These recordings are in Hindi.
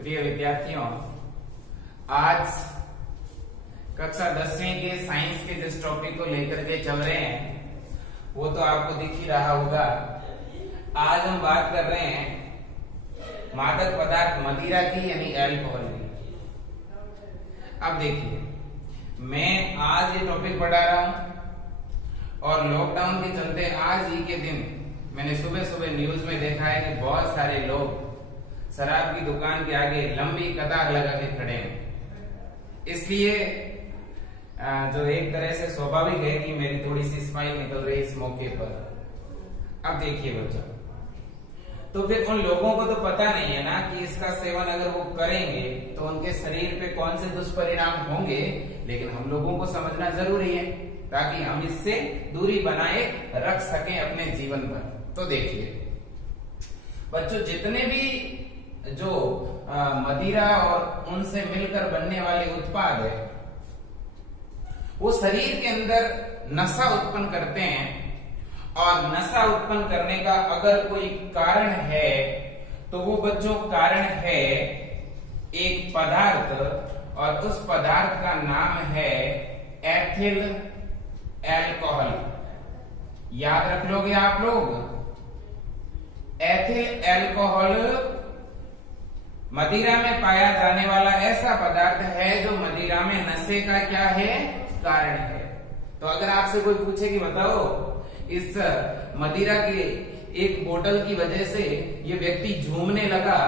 प्रिय विद्यार्थियों, आज कक्षा 10वीं के साइंस के जिस टॉपिक को लेकर के चल रहे हैं वो तो आपको दिख ही रहा होगा। आज हम बात कर रहे हैं मादक पदार्थ मदिरा की यानी अल्कोहल की। अब देखिए, मैं आज ये टॉपिक पढ़ा रहा हूं और लॉकडाउन के चलते आज ही के दिन मैंने सुबह सुबह न्यूज में देखा है कि बहुत सारे लोग शराब की दुकान के आगे लंबी कतार लगा के खड़े हैं। इसलिए जो एक तरह से स्वाभाविक है कि मेरी थोड़ी सी स्माइल निकल रही इस मौके पर। अब देखिए बच्चों, तो फिर उन लोगों को तो पता नहीं है ना कि इसका सेवन अगर वो करेंगे तो उनके शरीर पे कौन से दुष्परिणाम होंगे, लेकिन हम लोगों को समझना जरूरी है ताकि हम इससे दूरी बनाए रख सकें अपने जीवन पर। तो देखिए बच्चों, जितने भी जो मदिरा और उनसे मिलकर बनने वाले उत्पाद है वो शरीर के अंदर नशा उत्पन्न करते हैं, और नशा उत्पन्न करने का अगर कोई कारण है तो वो बच्चों कारण है एक पदार्थ, और उस पदार्थ का नाम है एथिल अल्कोहल। याद रख लोगे आप लोग, एथिल अल्कोहल मदिरा में पाया जाने वाला ऐसा पदार्थ है जो मदिरा में नशे का क्या है, कारण है। तो अगर आपसे कोई पूछे कि बताओ इस मदिरा के एक बोतल की वजह से ये व्यक्ति झूमने लगा,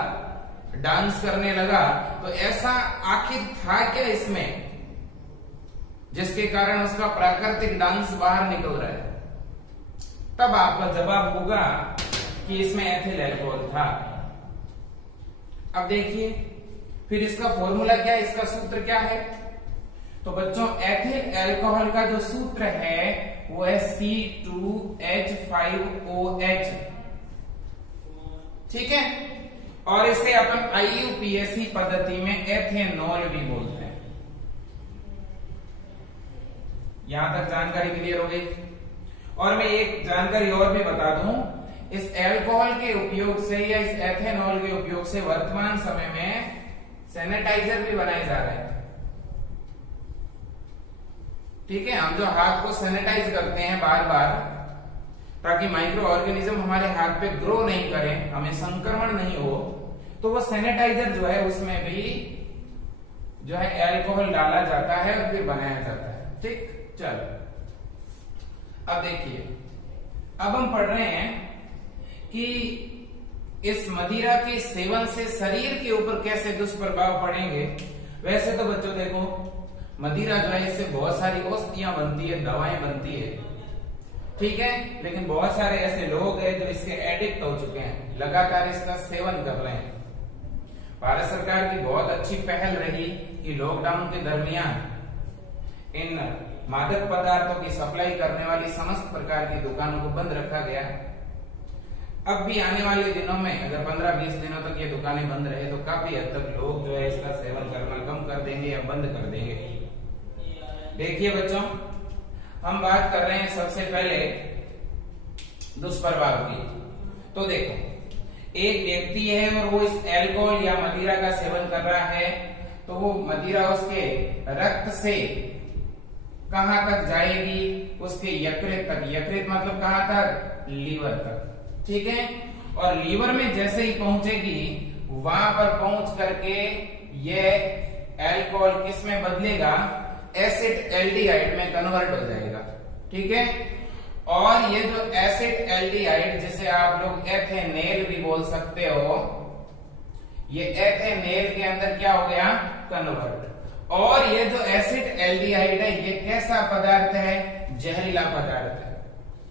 डांस करने लगा, तो ऐसा आखिर था क्या इसमें जिसके कारण उसका प्राकृतिक डांस बाहर निकल रहा है? तब आपका जवाब होगा कि इसमें एथिल अल्कोहल था। अब देखिए फिर इसका फॉर्मूला क्या है, इसका सूत्र क्या है? तो बच्चों, एथिल अल्कोहल का जो सूत्र है वो है C2H5OH, ठीक है। और इसे अपन IUPAC पद्धति में एथेनॉल भी बोलते हैं। यहां तक जानकारी क्लियर हो गई। और मैं एक जानकारी और भी बता दूं, इस अल्कोहल के उपयोग से या इस एथेनॉल के उपयोग से वर्तमान समय में सैनिटाइजर भी बनाए जा रहे हैं, ठीक है। हम जो हाथ को सैनिटाइज करते हैं बार बार ताकि माइक्रो ऑर्गेनिज्म हमारे हाथ पे ग्रो नहीं करें, हमें संक्रमण नहीं हो, तो वो सैनिटाइजर जो है उसमें भी जो है अल्कोहल डाला जाता है और फिर बनाया जाता है, ठीक। चलो अब देखिए, अब हम पढ़ रहे हैं कि इस मदिरा के सेवन से शरीर के ऊपर कैसे दुष्प्रभाव पड़ेंगे। वैसे तो बच्चों देखो, मदिरा जो है इससे बहुत सारी औषधियां बनती है, दवाएं बनती है, ठीक है। लेकिन बहुत सारे ऐसे लोग हैं जो इसके एडिक्ट हो चुके हैं, लगातार इसका सेवन कर रहे हैं। भारत सरकार की बहुत अच्छी पहल रही कि लॉकडाउन के दरमियान इन मादक पदार्थों की सप्लाई करने वाली समस्त प्रकार की दुकानों को बंद रखा गया। अब भी आने वाले दिनों में अगर 15-20 दिनों तक ये दुकानें बंद रहे तो काफी हद तक लोग जो है इसका सेवन करना कम कर देंगे या बंद कर देंगे। देखिए बच्चों, हम बात कर रहे हैं सबसे पहले दुष्प्रभाव की। तो देखो, एक व्यक्ति है और वो इस अल्कोहल या मदिरा का सेवन कर रहा है, तो वो मदिरा उसके रक्त से कहां तक जाएगी? उसके यकृत तक। यकृत मतलब कहां तक? लीवर तक, ठीक है। और लीवर में जैसे ही पहुंचेगी वहां पर पहुंच करके ये अल्कोहल किस में बदलेगा? एसिड एल्डिहाइड में कन्वर्ट हो जाएगा, ठीक है। और ये जो एसिड एल्डिहाइड, जिसे आप लोग एथेनेल भी बोल सकते हो, ये एथेनेल के अंदर क्या हो गया? कन्वर्ट। और ये जो एसिड एल्डिहाइड है ये कैसा पदार्थ है? जहरीला पदार्थ है।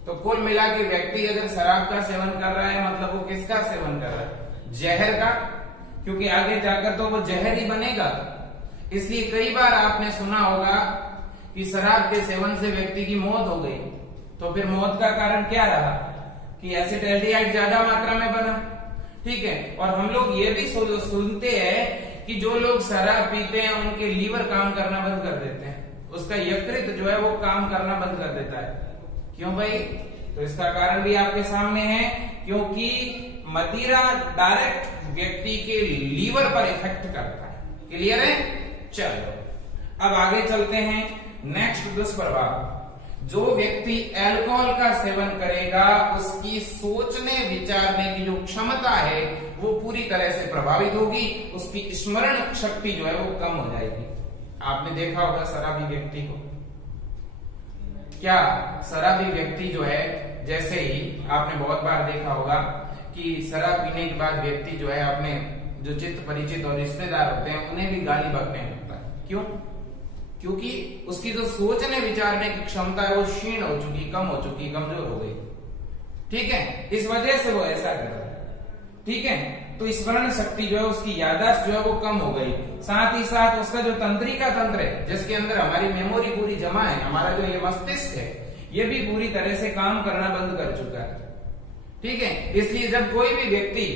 तो कुल मिला के व्यक्ति अगर शराब का सेवन कर रहा है मतलब वो किसका सेवन कर रहा है? जहर का, क्योंकि आगे जाकर तो वो जहर ही बनेगा। इसलिए कई बार आपने सुना होगा कि शराब के सेवन से व्यक्ति की मौत हो गई, तो फिर मौत का कारण क्या रहा? कि एसिड एल्डिहाइड ज्यादा मात्रा में बना, ठीक है। और हम लोग ये भी सुनते हैं कि जो लोग शराब पीते हैं उनके लीवर काम करना बंद कर देते हैं, उसका यकृत जो है वो काम करना बंद कर देता है। क्यों भाई? तो इसका कारण भी आपके सामने है, क्योंकि मदिरा डायरेक्ट व्यक्ति के लीवर पर इफेक्ट करता है। क्लियर है? चलो अब आगे चलते हैं। नेक्स्ट दुष्प्रभाव, जो व्यक्ति अल्कोहल का सेवन करेगा उसकी सोचने विचारने की जो क्षमता है वो पूरी तरह से प्रभावित होगी, उसकी स्मरण शक्ति जो है वो कम हो जाएगी। आपने देखा होगा शराबी व्यक्ति को, क्या शराबी व्यक्ति जो है, जैसे ही आपने बहुत बार देखा होगा कि शराब पीने के बाद व्यक्ति जो है अपने जो चित्त परिचित और रिश्तेदार होते हैं उन्हें भी गाली बकने लगता है। क्यों? क्योंकि उसकी जो सोचने विचारने की क्षमता है वो क्षीण हो चुकी, कम हो चुकी, कमजोर हो गई। ठीक है, इस वजह से वो ऐसा कर रहा है। ठीक है, तो स्मरण शक्ति जो है, उसकी याददाश्त जो है वो कम हो गई। साथ ही साथ उसका जो तंत्रिका तंत्र है, जिसके अंदर हमारी मेमोरी पूरी जमा है, हमारा जो ये मस्तिष्क है, ये भी पूरी तरह से काम करना बंद कर चुका है। ठीक है, इसलिए जब कोई भी व्यक्ति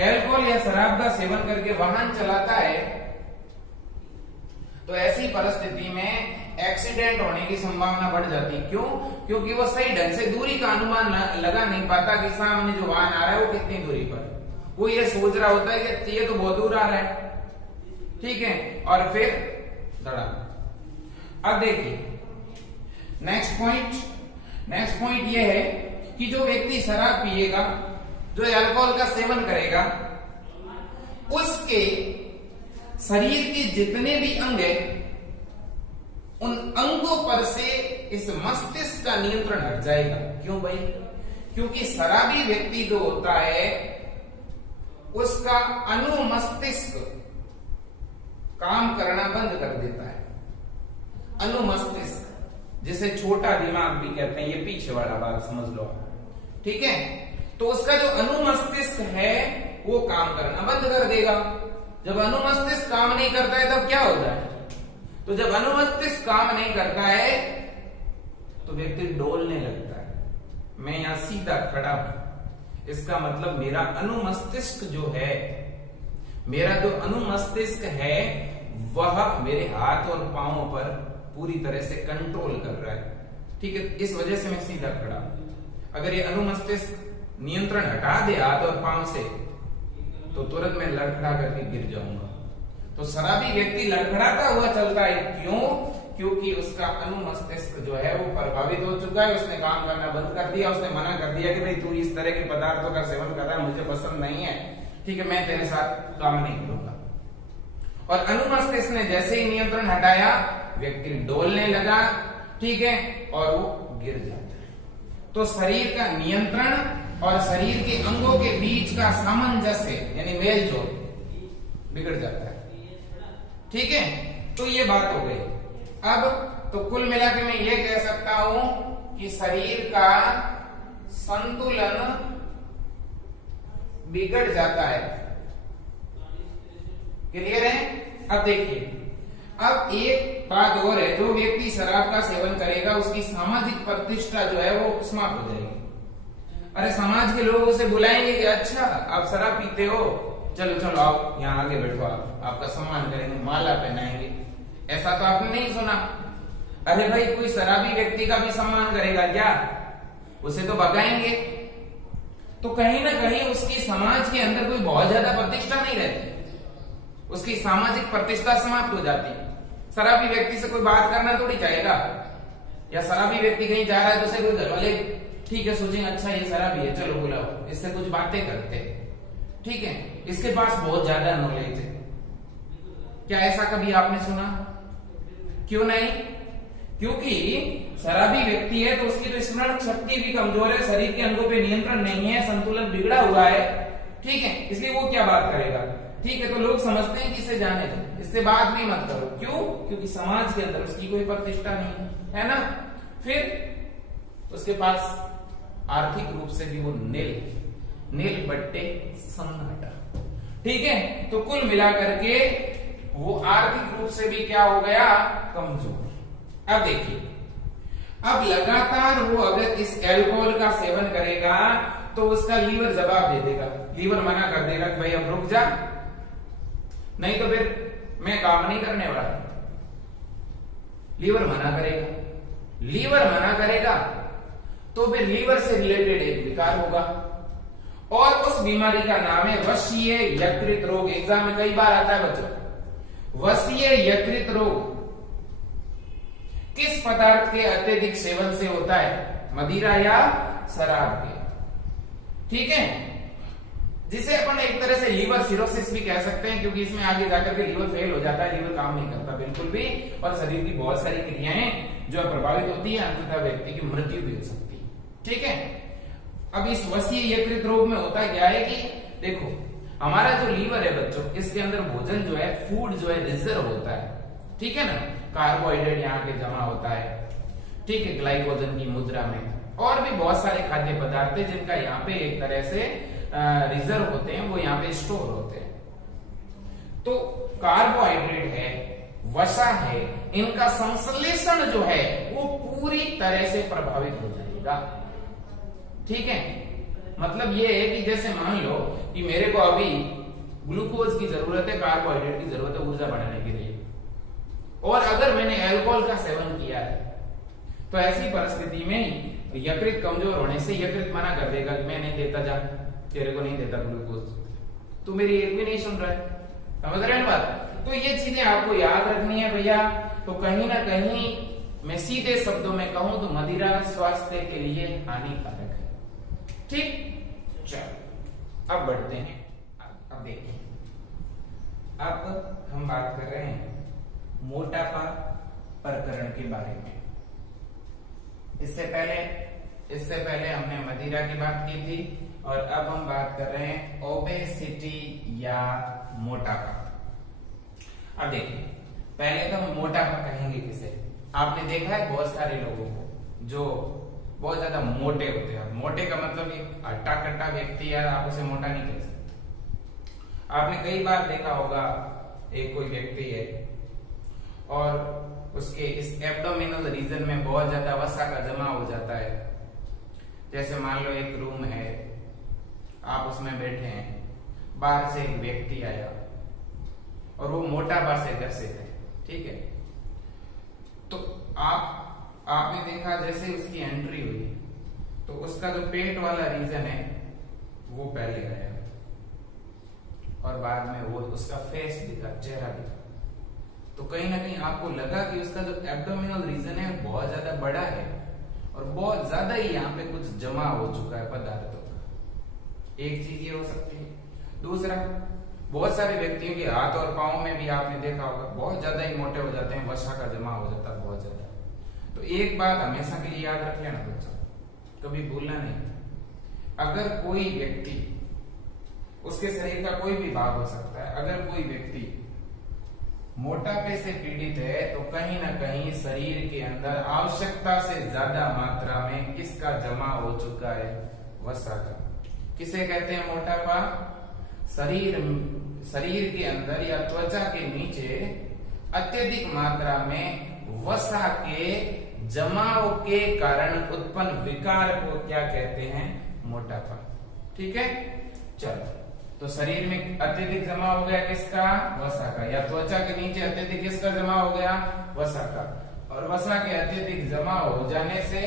अल्कोहल या शराब का सेवन करके वाहन चलाता है तो ऐसी परिस्थिति में एक्सीडेंट होने की संभावना बढ़ जाती है। क्यों? क्योंकि वो सही ढंग से दूरी का अनुमान लगा नहीं पाता कि सामने जो वाहन आ रहा है वो कितनी दूरी पर। वो ये सोच रहा होता है कि ये तो बहुत दूर आ रहा है। ठीक है, और फिर धड़ाम। अब देखिए नेक्स्ट पॉइंट ये है कि जो व्यक्ति शराब पिएगा, जो अल्कोहल का सेवन करेगा, उसके शरीर के जितने भी अंग हैं उन अंगों पर से इस मस्तिष्क का नियंत्रण हट जाएगा। क्यों भाई? क्योंकि शराबी व्यक्ति जो होता है उसका अनुमस्तिष्क काम करना बंद कर देता है। अनुमस्तिष्क, जिसे छोटा दिमाग भी कहते हैं, ये पीछे वाला भाग समझ लो। ठीक है, तो उसका जो अनुमस्तिष्क है वो काम करना बंद कर देगा। जब अनुमस्तिष्क काम नहीं करता है तब क्या होता है? तो जब अनुमस्तिष्क काम नहीं करता है तो व्यक्ति डोलने लगता है। मैं यहां सीधा खड़ा हूं, इसका मतलब मेरा अनुमस्तिष्क जो है, मेरा जो अनुमस्तिष्क है वह मेरे हाथ और पांवों पर पूरी तरह से कंट्रोल कर रहा है। ठीक है, इस वजह से मैं सीधा खड़ा हूं। अगर ये अनुमस्तिष्क नियंत्रण हटा दे हाथ और पांव से तो तुरंत मैं लड़खड़ा करके गिर जाऊंगा। तो शराबी व्यक्ति लड़खड़ाता हुआ चलता है। क्यों? क्योंकि उसका अनुमस्तिष्क जो है वो प्रभावित हो चुका है, उसने काम करना बंद कर दिया, उसने मना कर दिया कि भाई तू इस तरह के पदार्थों का सेवन कर रहा है, मुझे पसंद नहीं है। ठीक है, मैं तेरे साथ काम नहीं करूंगा। और अनुमस्तिष्क ने जैसे ही नियंत्रण हटाया, व्यक्ति डोलने लगा। ठीक है, और वो गिर जाता है। तो शरीर का नियंत्रण और शरीर के अंगों के बीच का सामंजस्य यानी मेलजोल बिगड़ जाता है। ठीक है, तो ये बात हो गई। अब तो कुल मिला के मैं ये कह सकता हूं कि शरीर का संतुलन बिगड़ जाता है। क्लियर है? अब देखिए, अब एक बात और है, जो व्यक्ति शराब का सेवन करेगा उसकी सामाजिक प्रतिष्ठा जो है वो समाप्त हो जाएगी। अरे समाज के लोग उसे बुलाएंगे कि अच्छा आप शराब पीते हो, चलो चलो आप यहाँ आगे बैठो, आप आपका सम्मान करेंगे, माला पहनाएंगे। ऐसा तो आपने नहीं सुना। अरे भाई, कोई शराबी व्यक्ति का भी सम्मान करेगा क्या? उसे तो भगाएंगे। तो कहीं ना कहीं उसकी समाज के अंदर कोई बहुत ज्यादा प्रतिष्ठा नहीं रहती, उसकी सामाजिक प्रतिष्ठा समाप्त हो जाती। शराबी व्यक्ति से कोई बात करना थोड़ी चाहेगा, या शराबी व्यक्ति कहीं जा रहा है तो उसे कोई घर वाले ठीक है सोचेंगे अच्छा ये शराबी है, चलो बुलाओ, इससे कुछ बातें करते। ठीक है, इसके पास बहुत ज्यादा नॉलेज है। क्या ऐसा कभी आपने सुना? क्यों नहीं? क्योंकि शराबी व्यक्ति है तो उसकी तो स्मरण शक्ति भी कमजोर है, शरीर के अंगों पे नियंत्रण नहीं है, संतुलन बिगड़ा हुआ है। ठीक है, इसलिए वो क्या बात करेगा? ठीक है, तो लोग समझते हैं कि इसे जाने दो, इससे बात भी मत करो। क्यों? क्योंकि समाज के अंदर उसकी कोई प्रतिष्ठा नहीं है ना। फिर उसके पास आर्थिक रूप से भी वो नील बट्टे सन्नाटा। ठीक है, तो कुल मिलाकर के वो आर्थिक रूप से भी क्या हो गया? कमजोर। अब देखिए, अब लगातार वो अगर इस अल्कोहल का सेवन करेगा तो उसका लीवर जवाब दे देगा, लीवर मना कर देगा कि भाई अब रुक जा, नहीं तो फिर मैं काम नहीं करने वाला। लीवर मना करेगा, लीवर मना करेगा तो फिर लीवर से रिलेटेड एक विकार होगा, और उस बीमारी का नाम है वशीय यकृत रोग। एग्जाम में कई बार आता है बच्चों। वशीय यकृत रोग किस पदार्थ के अत्यधिक सेवन से होता है? मदिरा या शराब के। ठीक है, जिसे अपन एक तरह से लीवर सिरोसिस भी कह सकते हैं, क्योंकि इसमें आगे जाकर के लीवर फेल हो जाता है, लीवर काम नहीं करता बिल्कुल भी, और शरीर की बहुत सारी क्रियाएं जो प्रभावित होती है, अंततः व्यक्ति की मृत्यु भी हो सकती है। ठीक है, अब इस वशीय यकृत रोग में होता क्या है कि देखो, हमारा जो लीवर है बच्चों, इसके अंदर भोजन जो है, फूड जो है रिजर्व होता है। ठीक है ना, कार्बोहाइड्रेट यहाँ पे जमा होता है। ठीक है, ग्लाइकोजन की मुद्रा में, और भी बहुत सारे खाद्य पदार्थ है जिनका यहाँ पे एक तरह से रिजर्व होते हैं, वो यहाँ पे स्टोर होते हैं। तो कार्बोहाइड्रेट है, वसा है, इनका संश्लेषण जो है वो पूरी तरह से प्रभावित हो जाएगा। ठीक है, मतलब ये है कि जैसे मान लो कि मेरे को अभी ग्लूकोज की जरूरत है, कार्बोहाइड्रेट की जरूरत है ऊर्जा बढ़ाने के लिए, और अगर मैंने अल्कोहल का सेवन किया है तो ऐसी परिस्थिति में यकृत कमजोर होने से यकृत मना कर देगा कि मैं नहीं देता, जा तेरे को नहीं देता ग्लूकोज, तू मेरी एक भी नहीं सुन रहा है। समझ रहे हैं बात? तो ये चीजें आपको याद रखनी है भैया। तो कहीं ना कहीं मैं सीधे शब्दों में कहूं तो मदिरा स्वास्थ्य के लिए हानिकारक है। ठीक, चलो अब बढ़ते हैं। अब देखिए, अब हम बात कर रहे हैं मोटापा प्रकरण के बारे में। इससे पहले हमने मदिरा की बात की थी, और अब हम बात कर रहे हैं ओबेसिटी या मोटापा। अब देखिए, पहले तो हम मोटापा कहेंगे किसे। आपने देखा है बहुत सारे लोगों को जो बहुत ज्यादा मोटे होते हैं। मोटे का मतलब एक हट्टा कट्टा व्यक्ति है, आप उसे मोटा नहीं कह सकते। आपने कई बार देखा होगा, एक कोई व्यक्ति है और उसके इस एब्डोमिनल रीजन में बहुत ज्यादा वसा का जमा हो जाता है। जैसे मान लो एक रूम है, आप उसमें बैठे हैं, बाहर से एक व्यक्ति आया और वो मोटापा से ग्रसित है। ठीक है, तो आपने देखा जैसे उसकी एंट्री हुई तो उसका जो पेट वाला रीजन है वो पहले गया, और बाद में वो उसका फेस दिखा, चेहरा दिखा। तो कहीं ना कहीं आपको लगा कि उसका जो एब्डोमिनल रीजन है बहुत ज्यादा बड़ा है, और बहुत ज्यादा ही यहाँ पे कुछ जमा हो चुका है पदार्थों का। एक चीज ये हो सकती है। दूसरा, बहुत सारे व्यक्तियों के हाथ और पांव में भी आपने देखा होगा बहुत ज्यादा ही मोटे हो जाते हैं, वसा का जमा हो जाता है बहुत ज्यादा। तो एक बात हमेशा के लिए याद रख लेना बच्चों, कभी भूलना नहीं। अगर कोई व्यक्ति, उसके शरीर का कोई भी भाग हो सकता है, अगर कोई व्यक्ति मोटापे से पीड़ित है तो कहीं ना कहीं शरीर के अंदर आवश्यकता से ज्यादा मात्रा में किसका जमा हो चुका है? वसा का। किसे कहते हैं मोटापा? शरीर के अंदर या त्वचा के नीचे अत्यधिक मात्रा में वसा के जमाव के कारण उत्पन्न विकार को क्या कहते हैं? मोटापा। ठीक है, चलो, तो शरीर में अत्यधिक जमा हो गया किसका? वसा का। या त्वचा के नीचे अत्यधिक किसका जमा हो गया? वसा का। और वसा के अत्यधिक जमा हो जाने से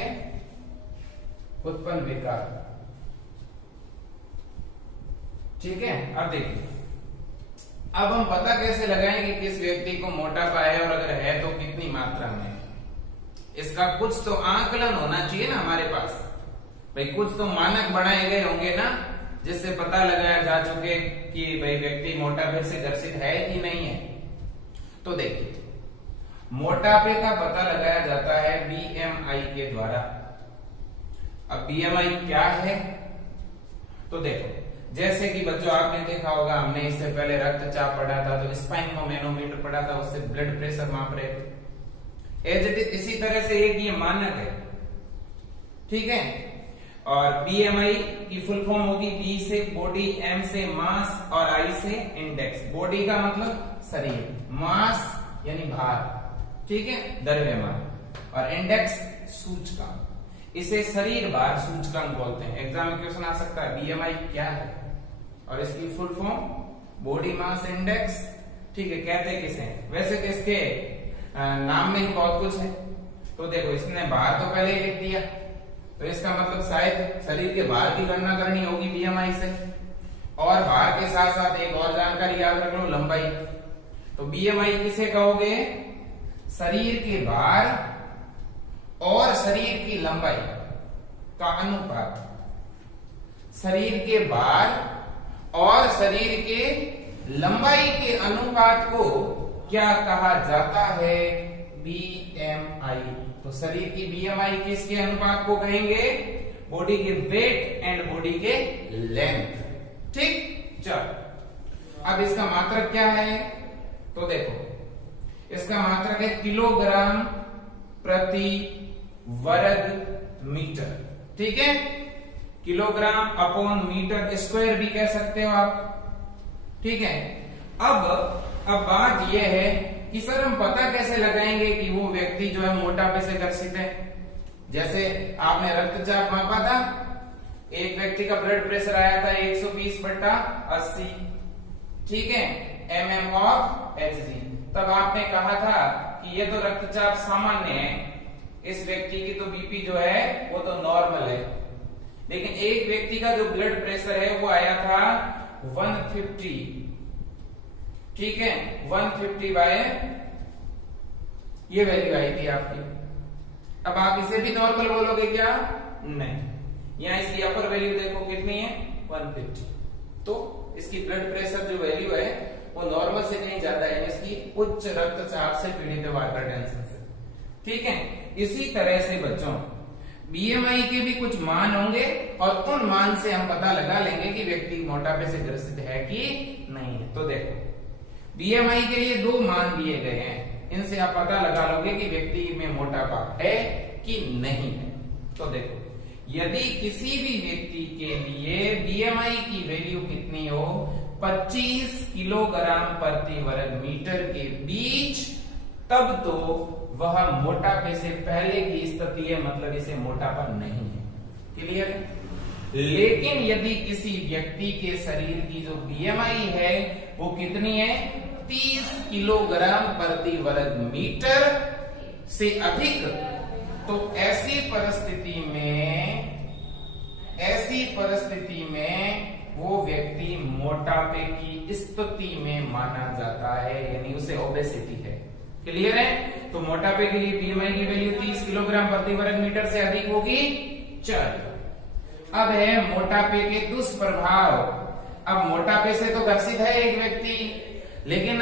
उत्पन्न विकार। ठीक है, अब देखिए, अब हम पता कैसे लगाएंगे किस व्यक्ति को मोटापा है, और अगर है तो कितनी मात्रा में? इसका कुछ तो आकलन होना चाहिए ना हमारे पास। भाई कुछ तो मानक बनाए गए होंगे ना, जिससे पता लगाया जा चुके कि भाई व्यक्ति मोटापे से ग्रसित है कि नहीं है। तो देखिए, मोटापे का पता लगाया जाता है बीएमआई के द्वारा। अब बीएमआई क्या है? तो देखो, जैसे कि बच्चों आपने देखा होगा, हमने इससे पहले रक्तचाप पढ़ा था, तो स्पाइनोमेनोमीटर पढ़ा था, उससे ब्लड प्रेशर माप रहे थे। इसी तरह से एक ये मानक है। ठीक है, और बीएमआई की फुल फॉर्म होगी बी से बॉडी, एम से मास, और आई से इंडेक्स। बॉडी का मतलब शरीर, मास यानी भार, ठीक है, द्रव्यमान, और इंडेक्स सूचकांक। इसे शरीर भार सूचकांक बोलते हैं। एग्जाम में क्वेश्चन आ सकता है बीएमआई क्या है, और इसकी full form body mass index. ठीक है, कहते किसे? वैसे तो इसके नाम में ही बहुत कुछ है। तो देखो, इसने भार तो पहले ही लिख दिया, तो इसका मतलब शायद शरीर के भार की गणना करनी होगी बीएमआई से, और भार के साथ साथ एक और जानकारी याद रख लो, लंबाई। तो बीएमआई किसे कहोगे? शरीर के भार और शरीर की लंबाई का अनुपात। शरीर के भार और शरीर के लंबाई के अनुपात को क्या कहा जाता है? बीएमआई। तो शरीर की बीएमआई किसके अनुपात को कहेंगे? बॉडी के वेट एंड बॉडी के लेंथ। ठीक, चल अब इसका मात्रक क्या है? तो देखो इसका मात्रक है किलोग्राम प्रति वर्ग मीटर। ठीक है, किलोग्राम अपॉन मीटर स्क्वायर भी कह सकते हो आप। ठीक है, अब बात यह है कि सर हम पता कैसे लगाएंगे कि वो व्यक्ति जो है मोटापे से ग्रसित है? जैसे आपने रक्तचाप मापा था, एक व्यक्ति का ब्लड प्रेशर आया था 120/80, ठीक है, mm of Hg। तब आपने कहा था कि ये तो रक्तचाप सामान्य है, इस व्यक्ति की तो बीपी जो है वो तो नॉर्मल है। लेकिन एक व्यक्ति का जो ब्लड प्रेशर है वो आया था 150, ठीक है, 150 बाय ये वैल्यू आई थी आपकी। अब आप इसे भी नॉर्मल बोलोगे क्या? नहीं, यहाँ इसकी अपर वैल्यू देखो कितनी है, 150। तो इसकी ब्लड प्रेशर जो वैल्यू है वो नॉर्मल से कहीं ज्यादा है, इसकी उच्च रक्तचाप से पीड़ित है, हाइपरटेंशन से। ठीक है, इसी तरह से बच्चों बीएमआई के भी कुछ मान होंगे और उन मान से हम पता लगा लेंगे कि व्यक्ति मोटापे से ग्रसित है कि नहीं है। तो देखो बीएमआई के लिए 2 मान दिए गए हैं, इनसे आप पता लगा लोगे कि व्यक्ति में मोटापा है कि नहीं है। तो देखो यदि किसी भी व्यक्ति के लिए बीएमआई की वैल्यू कितनी हो, 25 किलोग्राम प्रति वर्ग मीटर के बीच, तब तो वह मोटापे से पहले की स्थिति है, मतलब इसे मोटापा नहीं है। क्लियर? लेकिन यदि किसी व्यक्ति के शरीर की जो बीएमआई है वो कितनी है, 30 किलोग्राम प्रति वर्ग मीटर से अधिक, तो ऐसी परिस्थिति में वो व्यक्ति मोटापे की स्थिति में माना जाता है, यानी उसे ओबेसिटी है। क्लियर है? तो मोटापे के लिए बीएमआई की वैल्यू 30 किलोग्राम प्रति वर्ग मीटर से अधिक होगी। चल अब है मोटापे के दुष्प्रभाव। अब मोटापे से तो ग्रसित है एक व्यक्ति, लेकिन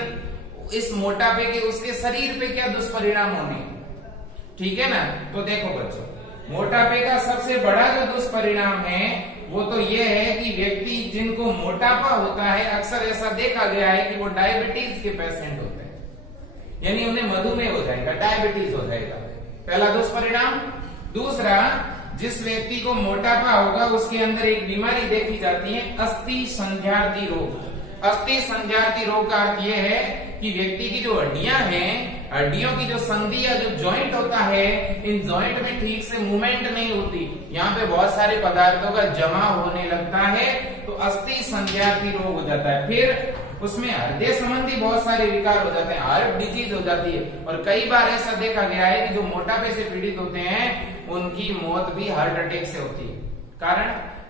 इस मोटापे के उसके शरीर पे क्या दुष्परिणाम होंगे? ठीक है ना? तो देखो बच्चों, मोटापे का सबसे बड़ा जो दुष्परिणाम है वो तो ये है कि व्यक्ति जिनको मोटापा होता है, अक्सर ऐसा देखा गया है कि वो डायबिटीज के पेशेंट होते हैं, यानी उन्हें मधुमेह हो जाएगा, डायबिटीज हो जाएगा, पहला दुष्परिणाम। दूसरा, जिस व्यक्ति को मोटापा होगा उसके अंदर एक बीमारी देखी जाती है, अस्थि संध्यार्थी रोग। अस्थि संध्यार्थी रोग का अर्थ यह है कि व्यक्ति की जो हड्डियां हैं, हड्डियों की जो संधि या जो जॉइंट होता है, इन जॉइंट में ठीक से मूवमेंट नहीं होती, यहाँ पे बहुत सारे पदार्थों का जमा होने लगता है, तो अस्थि संध्यार्थी रोग हो जाता है। फिर उसमें हृदय संबंधी बहुत सारे विकार हो जाते हैं, हार्ट डिजीज हो जाती है, और कई बार ऐसा देखा गया है कि जो मोटापे से पीड़ित होते हैं उनकी मौत भी हार्ट अटैक से होती है।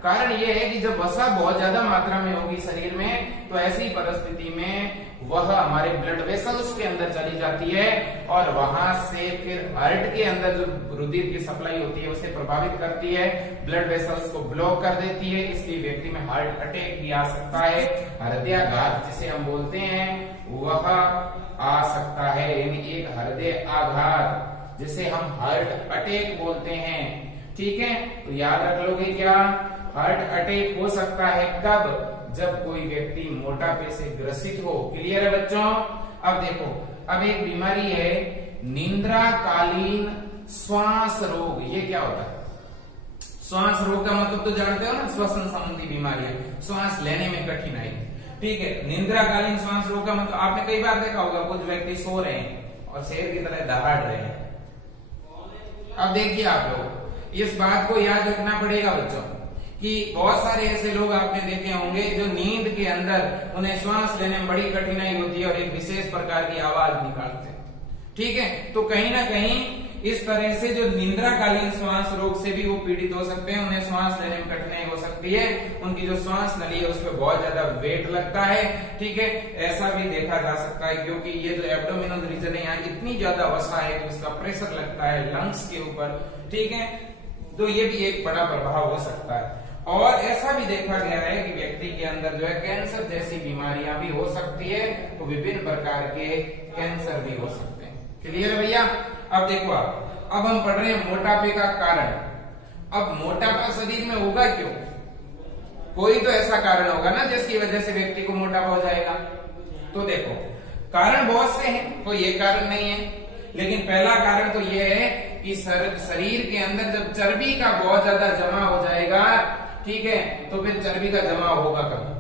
कारण यह है कि जब वसा बहुत ज्यादा मात्रा में होगी शरीर में, तो ऐसी परिस्थिति में वह हमारे ब्लड वेसल्स के अंदर चली जाती है और वहां से फिर हार्ट के अंदर जो रुधिर की सप्लाई होती है उसे प्रभावित करती है, ब्लड वेसल्स को ब्लॉक कर देती है, इसलिए व्यक्ति में हार्ट अटैक भी आ सकता है, हृदयाघात जिसे हम बोलते हैं वह आ सकता है, यानी एक हृदय आघात जिसे हम हार्ट अटैक बोलते हैं। ठीक है, तो याद रख लोगे क्या, हार्ट अटैक हो सकता है कब, जब कोई व्यक्ति मोटापे से ग्रसित हो। क्लियर है बच्चों? अब देखो, अब एक बीमारी है निद्राकालीन श्वास रोग। ये क्या होता है? श्वास रोग का मतलब तो जानते हो ना, श्वसन संबंधी बीमारी है, श्वास लेने में कठिनाई। ठीक है, निद्राकालीन श्वास रोग का मतलब आपने कई बार देखा होगा, कुछ व्यक्ति सो रहे हैं और शेर की तरह दहाड़ रहे हैं। अब देखिए आप लोग, इस बात को याद रखना पड़ेगा बच्चों कि बहुत सारे ऐसे लोग आपने देखे होंगे जो नींद के अंदर उन्हें श्वास लेने में बड़ी कठिनाई होती है और एक विशेष प्रकार की आवाज निकालते हैं। ठीक है, तो कहीं ना कहीं इस तरह से जो निद्राकालीन श्वास रोग से भी वो पीड़ित हो सकते हैं, उन्हें श्वास लेने में कठिनाई हो सकती है, उनकी जो श्वास नली है उस पर बहुत ज्यादा वेट लगता है। ठीक है, ऐसा भी देखा जा सकता है क्योंकि ये जो एब्डोमिनल रीजन है यहाँ इतनी ज्यादा वसा है कि उसका प्रेशर लगता है लंग्स के ऊपर। ठीक है, तो ये भी एक बड़ा प्रभाव हो सकता है। और ऐसा भी देखा गया है कि व्यक्ति के अंदर जो है कैंसर जैसी बीमारियां भी हो सकती है, तो विभिन्न प्रकार के कैंसर भी हो सकते हैं। क्लियर है भैया? अब देखो अब हम पढ़ रहे हैं मोटापे का कारण। अब मोटापा शरीर में होगा क्यों? कोई तो ऐसा कारण होगा ना जिसकी वजह से व्यक्ति को मोटापा हो जाएगा। तो देखो कारण बहुत से हैं, कोई ये कारण नहीं है, लेकिन पहला कारण तो ये है कि शरीर के अंदर जब चर्बी का बहुत ज्यादा जमा हो जाएगा, ठीक है, तो फिर चर्बी का जमा होगा कब?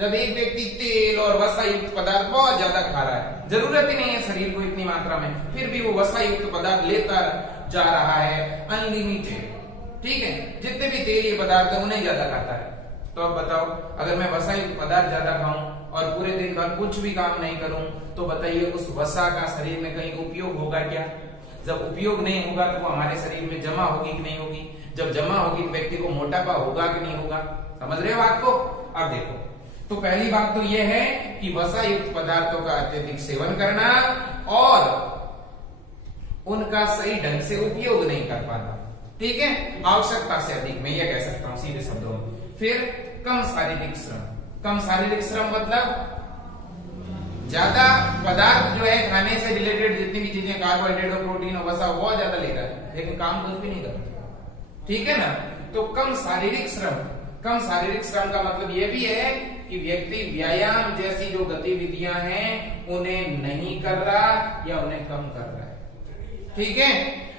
जब एक व्यक्ति तेल और वसा युक्त पदार्थ बहुत ज्यादा खा रहा है, जरूरत ही नहीं है शरीर को इतनी मात्रा में, फिर भी वो वसा युक्त पदार्थ लेता जा रहा है अनलिमिटेड। ठीक है, जितने भी तेलीय पदार्थ है उन्हें ज्यादा खाता है। तो अब बताओ, अगर मैं वसा युक्त पदार्थ ज्यादा खाऊं और पूरे दिन भर कुछ भी काम नहीं करूं, तो बताइए उस वसा का शरीर में कहीं उपयोग होगा क्या? जब उपयोग नहीं होगा तो हमारे शरीर में जमा होगी कि नहीं होगी? जब जमा होगी तो व्यक्ति को मोटापा होगा कि नहीं होगा? समझ रहे हो बात को? अब देखो, तो पहली बात तो यह है कि वसा युक्त पदार्थों का अत्यधिक सेवन करना और उनका सही ढंग से उपयोग नहीं कर पाना। ठीक है, आवश्यकता से अधिक, मैं ये कह सकता हूं सीधे शब्दों में। फिर कम शारीरिक श्रम। कम शारीरिक श्रम मतलब ज्यादा पदार्थ जो है खाने से रिलेटेड जितनी भी चीजें, कार्बोहाइड्रेट और प्रोटीन और वसा बहुत ज्यादा ले रहा है, लेकिन काम कुछ भी नहीं कर रहा। ठीक है ना? तो कम शारीरिक श्रम। कम शारीरिक श्रम का मतलब यह भी है कि व्यक्ति व्यायाम जैसी जो गतिविधियां हैं उन्हें नहीं कर रहा या उन्हें कम कर रहा है। ठीक है,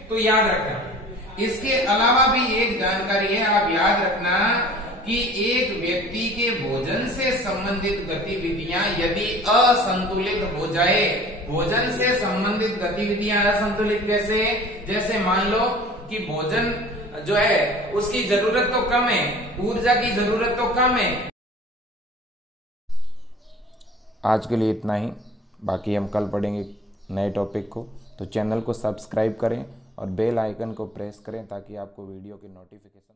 तो याद रखना। इसके अलावा भी एक जानकारी है, आप याद रखना कि एक व्यक्ति के भोजन से संबंधित गतिविधियां यदि असंतुलित हो जाए, भोजन से संबंधित गतिविधियां असंतुलित कैसे? जैसे मान लो कि भोजन जो है उसकी जरूरत तो कम है, ऊर्जा की जरूरत तो कम है। आज के लिए इतना ही, बाकी हम कल पढ़ेंगे नए टॉपिक को। तो चैनल को सब्सक्राइब करें और बेल आइकन को प्रेस करें ताकि आपको वीडियो की नोटिफिकेशन